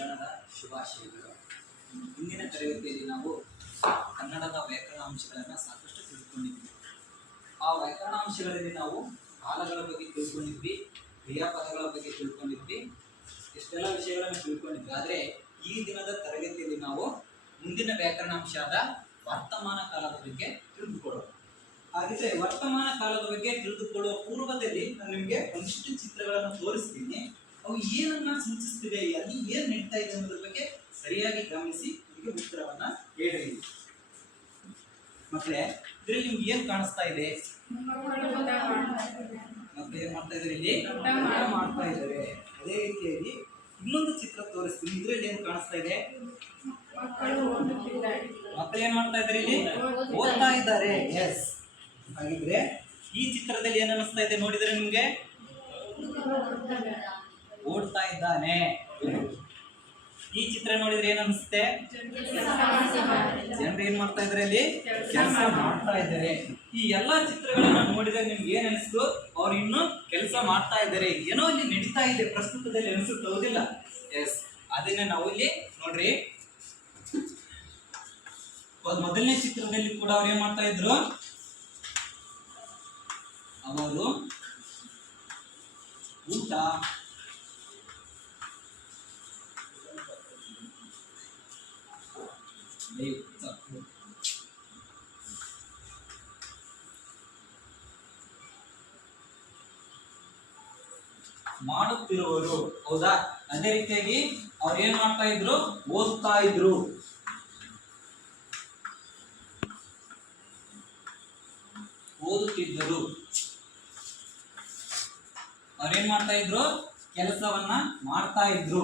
ಜನರ ಶುಭಾಶಯಗಳು. ಇಂದಿನ ತರಗತಿಯಲ್ಲಿ ನಾವು ಕನ್ನಡದ ವ್ಯಾಕರಣಾಂಶಗಳನ್ನು ಸಾಕಷ್ಟು ತಿಳ್ಕೊಂಡಿದ್ವಿ. ಆ ವ್ಯಾಕರಣಾಂಶಗಳಲ್ಲಿ ನಾವು ಕಾಲಗಳ ಬಗ್ಗೆ ತಿಳ್ಕೊಂಡಿದ್ವಿ, ಕ್ರಿಯಾಪದಗಳ ಬಗ್ಗೆ ತಿಳ್ಕೊಂಡಿದ್ವಿ, ಎಷ್ಟೆಲ್ಲ ವಿಷಯಗಳನ್ನು ತಿಳ್ಕೊಂಡಿದ್ವಿ. ಆದರೆ ಈ ದಿನದ ತರಗತಿಯಲ್ಲಿ ನಾವು ಮುಂದಿನ ವ್ಯಾಕರಣಾಂಶದ ವರ್ತಮಾನ ಕಾಲದ ಬಗ್ಗೆ ತಿಳಿದುಕೊಳ್ಳೋಣ. ಹಾಗಿದ್ರೆ ವರ್ತಮಾನ ಕಾಲದ ಬಗ್ಗೆ ತಿಳಿದುಕೊಳ್ಳುವ ಪೂರ್ವದಲ್ಲಿ ನಾನು ನಿಮಗೆ ಒಂದಿಷ್ಟು ಚಿತ್ರಗಳನ್ನು ತೋರಿಸ್ತೀನಿ. ಅವು ಏನನ್ನ ಸೂಚಿಸ್ತಿವೆ, ಅಲ್ಲಿ ಏನ್ ನಡೀತಾ ಇದೆ ಅನ್ನೋದ್ರ ಬಗ್ಗೆ ಸರಿಯಾಗಿ ಗಮನಿಸಿ ನಿಮಗೆ ಉತ್ತರವನ್ನ ಹೇಳಿ. ಮಕ್ಕಳೇ, ಇದರಲ್ಲಿ ನಿಮ್ಗೆ ಏನ್ ಕಾಣಿಸ್ತಾ ಇದೆ? ಮತ್ತೆ ಏನ್ ಮಾಡ್ತಾ ಇದ್ದಾರೆ? ಇಲ್ಲಿ ಮಾಡ್ತಾ ಇದ್ದಾರೆ. ಅದೇ ರೀತಿಯಾಗಿ ಇನ್ನೊಂದು ಚಿತ್ರ ತೋರಿಸ್ತೀನಿ. ಇದರಲ್ಲಿ ಏನ್ ಕಾಣಿಸ್ತಾ ಇದೆ? ಮಕ್ಕಳು ಏನ್ ಮಾಡ್ತಾ ಇದ್ದಾರೆ? ಇಲ್ಲಿ ಓದ್ತಾ ಇದ್ದಾರೆ. ಎಸ್. ಹಾಗಿದ್ರೆ ಈ ಚಿತ್ರದಲ್ಲಿ ಏನ್ ಅನಿಸ್ತಾ ಇದೆ ನೋಡಿದ್ರೆ ನಿಮ್ಗೆ? ಓಡ್ತಾ ಇದ್ದಾನೆ. ಈ ಚಿತ್ರ ನೋಡಿದ್ರೆ ಏನ್ ಅನಿಸುತ್ತೆ? ಜನರು ಏನ್ ಮಾಡ್ತಾ ಇದ್ದಾರೆ? ಅಲ್ಲಿ ಕೆಲಸ ಮಾಡ್ತಾ ಇದ್ದಾರೆ. ಈ ಎಲ್ಲಾ ಚಿತ್ರಗಳನ್ನ ನೋಡಿದ್ರೆ ನಿಮ್ಗೆ ಏನ್ ಅನಿಸ್ತು? ಅವ್ರು ಇನ್ನು ಕೆಲಸ ಮಾಡ್ತಾ ಇದ್ದಾರೆ, ಏನೋ ಇಲ್ಲಿ ನಡೀತಾ ಇದೆ ಪ್ರಸ್ತುತದಲ್ಲಿ ಅನಿಸುತ್ತೆ, ಹೌದಿಲ್ಲ? ಎಸ್. ಅದನ್ನ ನಾವು ಇಲ್ಲಿ ನೋಡ್ರಿ, ಮೊದಲನೇ ಚಿತ್ರದಲ್ಲಿ ಕೂಡ ಅವ್ರು ಏನ್ ಮಾಡ್ತಾ ಇದ್ರು? ಅವರು ಊಟ ಮಾಡುತ್ತಿರುವರು, ಹೌದಾ? ಅದೇ ರೀತಿಯಾಗಿ ಅವ್ರು ಏನ್ ಮಾಡ್ತಾ ಇದ್ರು? ಓದ್ತಾ ಇದ್ರು. ಓದುತ್ತಿದ್ದರು. ಅವ್ರೇನ್ ಮಾಡ್ತಾ ಇದ್ರು? ಕೆಲಸವನ್ನ ಮಾಡ್ತಾ ಇದ್ರು.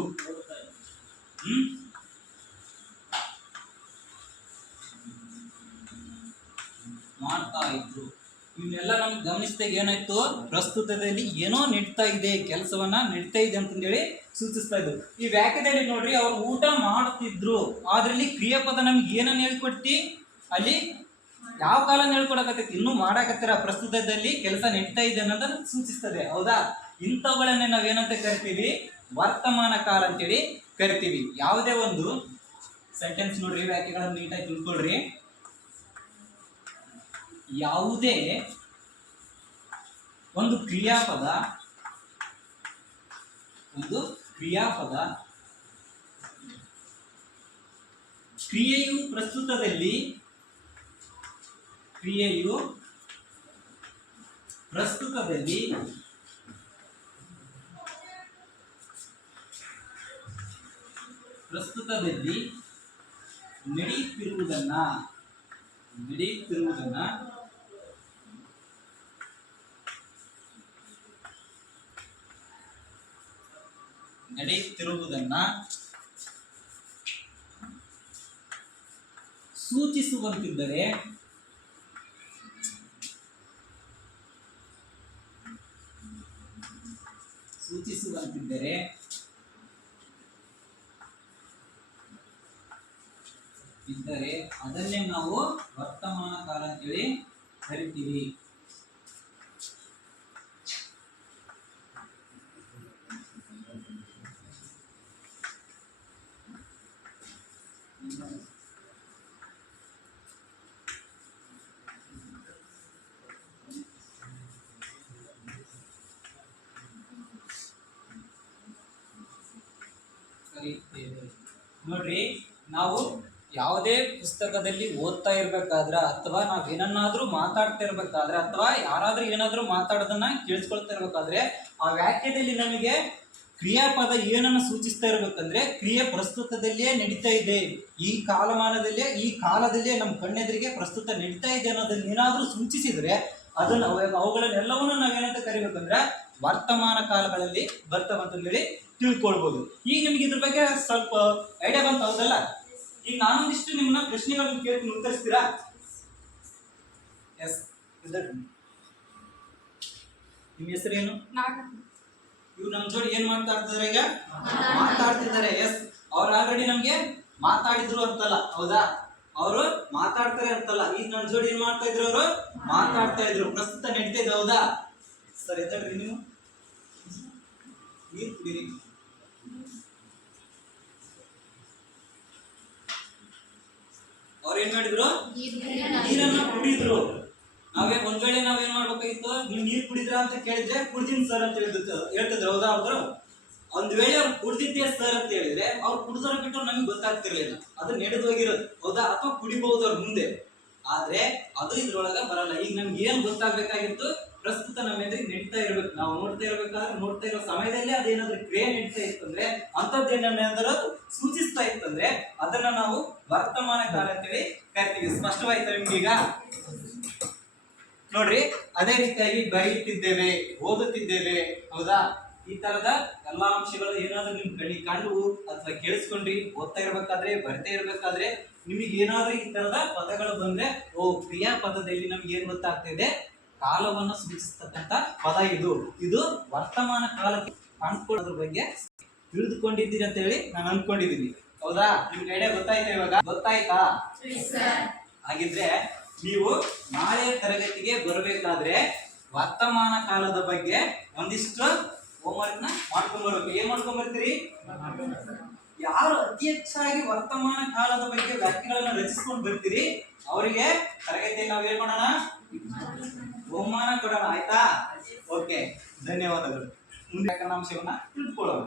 ಮಾಡ್ತಾ ಇದ್ರು. ಇವನ್ನೆಲ್ಲ ನಮ್ಗೆ ಗಮನಿಸಿದಾಗ ಏನಾಯ್ತು? ಪ್ರಸ್ತುತದಲ್ಲಿ ಏನೋ ನಡೀತಾ ಇದೆ, ಕೆಲಸವನ್ನ ನಡೀತಾ ಇದೆ ಅಂತಂದೇಳಿ ಸೂಚಿಸ್ತಾ ಇದ್ರು. ಈ ವ್ಯಾಖ್ಯದಲ್ಲಿ ನೋಡ್ರಿ, ಅವ್ರು ಊಟ ಮಾಡ್ತಿದ್ರು. ಅದ್ರಲ್ಲಿ ಕ್ರಿಯಾಪದ ನಮ್ಗೆ ಏನನ್ನ ಹೇಳ್ಕೊಡ್ತಿ? ಅಲ್ಲಿ ಯಾವ ಕಾಲ ಹೇಳ್ಕೊಡಕತ್ತೈತಿ? ಇನ್ನೂ ಮಾಡಾಕತ್ತೀರ, ಪ್ರಸ್ತುತದಲ್ಲಿ ಕೆಲಸ ನಡೀತಾ ಇದೆ ಅನ್ನೋದನ್ನ ಸೂಚಿಸ್ತದೆ, ಹೌದಾ? ಇಂಥವುಗಳನ್ನೇ ನಾವೇನಂತ ಕರಿತೀವಿ? ವರ್ತಮಾನ ಕಾಲ ಅಂತೇಳಿ ಕರಿತೀವಿ. ಯಾವುದೇ ಒಂದು ಸೆಂಟೆನ್ಸ್ ನೋಡ್ರಿ, ವ್ಯಾಖ್ಯೆಗಳನ್ನು ನೀಟಾಗಿ ತಿಳ್ಕೊಳ್ರಿ. ಯಾವುದೇ ಒಂದು ಕ್ರಿಯಾಪದ ಕ್ರಿಯೆಯು ಪ್ರಸ್ತುತದಲ್ಲಿ ನಡೆಯುತ್ತಿರುವುದನ್ನ ಸೂಚಿಸುವಂತಿದ್ದರೆ ಅದನ್ನೇ ನಾವು ವರ್ತಮಾನ ಕಾಲ ಅಂತೇಳಿ ಕರಿತೀವಿ. ನೋಡ್ರಿ, ನಾವು ಯಾವುದೇ ಪುಸ್ತಕದಲ್ಲಿ ಓದ್ತಾ ಇರ್ಬೇಕಾದ್ರೆ, ಅಥವಾ ನಾವ್ ಏನನ್ನಾದ್ರೂ ಮಾತಾಡ್ತಾ ಇರ್ಬೇಕಾದ್ರೆ, ಅಥವಾ ಯಾರಾದ್ರೂ ಏನಾದ್ರೂ ಮಾತಾಡೋದನ್ನ ಕೇಳಿಸ್ಕೊಳ್ತಾ ಇರ್ಬೇಕಾದ್ರೆ, ಆ ವಾಕ್ಯದಲ್ಲಿ ನಮಗೆ ಕ್ರಿಯಾಪದ ಏನನ್ನ ಸೂಚಿಸ್ತಾ ಇರ್ಬೇಕಂದ್ರೆ, ಕ್ರಿಯೆ ಪ್ರಸ್ತುತದಲ್ಲೇ ನಡೀತಾ ಇದೆ, ಈ ಕಾಲಮಾನದಲ್ಲೇ, ಈ ಕಾಲದಲ್ಲೇ ನಮ್ಮ ಕಣ್ಣೆದುರಿಗೆ ಪ್ರಸ್ತುತ ನಡೀತಾ ಇದೆ ಅನ್ನೋದನ್ನ ಏನಾದ್ರೂ ಸೂಚಿಸಿದ್ರೆ ಅದನ್ನ ಅವುಗಳನ್ನೆಲ್ಲವನ್ನೂ ನಾವೇನಂತ ಕರಿಬೇಕಂದ್ರೆ ವರ್ತಮಾನ ಕಾಲಗಳಲ್ಲಿ ಬರ್ತವಂತಂದೇಳಿ ತಿಳ್ಕೊಳ್ಬಹುದು. ಈಗ ನಿಮ್ಗೆ ಇದ್ರ ಬಗ್ಗೆ ಸ್ವಲ್ಪ ಐಡಿಯಾ ಬಂತ, ಹೌದಲ್ಲ? ಈಗ ನಾನೊಂದಿಷ್ಟು ನಿಮ್ಮನ್ನ ಪ್ರಶ್ನೆಗಳನ್ನು ಕೇಳ್ತೀನಿ, ಉತ್ತರಿಸ್ತೀರಾ? ಎಸ್. ನಿಮ್ಮ ಹೆಸರೇನು? ಇವ್ರು ನಮ್ಮ ಜೋಡಿ ಏನ್ ಮಾತಾಡ್ತಿದ್ದಾರೆ? ಈಗ ಮಾತಾಡ್ತಿದ್ದಾರೆ. ಎಸ್. ಅವ್ರು ಆಲ್ರೆಡಿ ನಮ್ಗೆ ಮಾತಾಡಿದ್ರು ಅಂತಲ್ಲ, ಹೌದಾ? ಅವರು ಮಾತಾಡ್ತಾರೆ ಅಂತಲ್ಲ, ಈಗ ನನ್ನ ಜೋಡಿ ಏನ್ ಮಾಡ್ತಾ ಇದ್ರು? ಅವರು ಮಾತಾಡ್ತಾ ಇದ್ರು, ಪ್ರಸ್ತುತ ನಡೀತಾ ಇದೆ, ಹೌದಾ? ಸರ್, ಎತ್ತಡ್ರಿ, ನೀವು ನೀರು ಕುಡೀರಿ. ಏನ್ ಮಾಡಿದ್ರು? ನೀರನ್ನ ಕುಡಿದ್ರು. ಒಂದ್ ವೇಳೆ ನಾವೇನ್ ಮಾಡ್ಬೇಕಾಗಿತ್ತು? ನೀವು ನೀರ್ ಕುಡಿದ್ರ ಅಂತ ಕೇಳಿದ್ರೆ ಕುಡ್ದಿನ್ ಸರ್ ಅಂತ ಹೇಳ್ತಿದ್ರು. ಹೌದಾ? ಅವ್ರು ಒಂದ್ ವೇಳೆ ಅವ್ರು ಕುಡ್ದಿದ್ದೆ ಸರ್ ಅಂತ ಹೇಳಿದ್ರೆ ಅವ್ರು ಕುಡಿದ್ರ ಬಿಟ್ಟು ನಮ್ಗೆ ಗೊತ್ತಾಗ್ತಿರ್ಲಿಲ್ಲ, ಅದು ನಡೆದು ಹೋಗಿರೋದು. ಹೌದಾ? ಅಥವಾ ಕುಡಿಬಹುದು ಅವ್ರ ಮುಂದೆ, ಆದ್ರೆ ಅದು ಇದ್ರೊಳಗ ಬರಲ್ಲ. ಈಗ ನಮ್ಗೆ ಏನ್ ಗೊತ್ತಾಗ್ಬೇಕಾಗಿತ್ತು? ಪ್ರಸ್ತುತ ನಮ್ಮ ಎದುರಿಗೆ ನಡೀತಾ ಇರ್ಬೇಕು, ನಾವು ನೋಡ್ತಾ ಇರ್ಬೇಕಾದ್ರೆ ನೋಡ್ತಾ ಇರೋ ಸಮಯದಲ್ಲಿ ಅದೇನಾದ್ರೂ ಕ್ರಿಯೆ ನಡೀತಾ ಇತ್ತಂದ್ರೆ, ಅಂತದ್ದೇನಾದ್ರೂ ಸೂಚಿಸ್ತಾ ಇತ್ತಂದ್ರೆ ಅದನ್ನ ನಾವು ವರ್ತಮಾನ ಕಾಲ ಅಂತೇಳಿ ಕರಿತೀವಿ. ಸ್ಪಷ್ಟವಾಯ್ತಾ ನಿಮ್ಗೀಗ? ನೋಡ್ರಿ, ಅದೇ ರೀತಿಯಾಗಿ ಬರೆಯುತ್ತಿದ್ದೇವೆ, ಓದುತ್ತಿದ್ದೇವೆ. ಹೌದಾ? ಈ ತರದ ಎಲ್ಲಾ ಅಂಶಗಳು ಏನಾದ್ರೂ ನಿಮ್ ಕಣ್ಣಿಗೆ ಕಂಡು ಅಥವಾ ಕೇಳಿಸ್ಕೊಂಡ್ರಿ, ಓದ್ತಾ ಇರ್ಬೇಕಾದ್ರೆ ಬರ್ತಾ ಇರ್ಬೇಕಾದ್ರೆ ನಿಮಗೆ ಏನಾದ್ರೂ ಈ ತರದ ಪದಗಳು ಬಂದ್ರೆ, ಓ ಕ್ರಿಯಾ ಪದದಲ್ಲಿ ನಮ್ಗೆ ಏನ್ ಗೊತ್ತಾಗ್ತಾ ಇದೆ? ಕಾಲವನ್ನು ಸೂಚಿಸ್ತಕ್ಕಂತ ಪದ ಇದು. ಇದು ವರ್ತಮಾನ ಕಾಲಕ್ಕೆ ಕಾಣ್ಕೊಳ್ಳೋದ್ರ ಬಗ್ಗೆ ತಿಳಿದುಕೊಂಡಿದ್ದೀರಿ ಅಂತ ಹೇಳಿ ನಾನು ಅನ್ಕೊಂಡಿದ್ದೀನಿ. ಹೌದಾ? ನಿಮ್ಗೆ ಐಡಿಯಾ ಗೊತ್ತಾಯ್ತಾ? ಇವಾಗ ಗೊತ್ತಾಯ್ತಾ? ಹಾಗಿದ್ರೆ ನೀವು ನಾಳೆ ತರಗತಿಗೆ ಬರಬೇಕಾದ್ರೆ ವರ್ತಮಾನ ಕಾಲದ ಬಗ್ಗೆ ಒಂದಿಷ್ಟು ಹೋಮ್ವರ್ಕ್ ನ ಮಾಡ್ಕೊಂಡ್ಬರ್ಬೇಕು. ಏನ್ ಮಾಡ್ಕೊಂಡ್ಬರ್ತೀರಿ? ಯಾರು ಅತಿ ಹೆಚ್ಚಾಗಿ ವರ್ತಮಾನ ಕಾಲದ ಬಗ್ಗೆ ವ್ಯಾಖ್ಯೆಗಳನ್ನ ರಚಿಸ್ಕೊಂಡು ಬರ್ತೀರಿ ಅವರಿಗೆ ತರಗತಿಯಲ್ಲಿ ನಾವು ಏನ್ ಮಾಡೋಣ? ಬಹುಮಾನ ಕೊಡೋಣ. ಆಯ್ತಾ? ಓಕೆ, ಧನ್ಯವಾದಗಳು. ಮುಂದೆ ಅಂಶವನ್ನ ತಿಳ್ಕೊಳ್ಳೋಣ.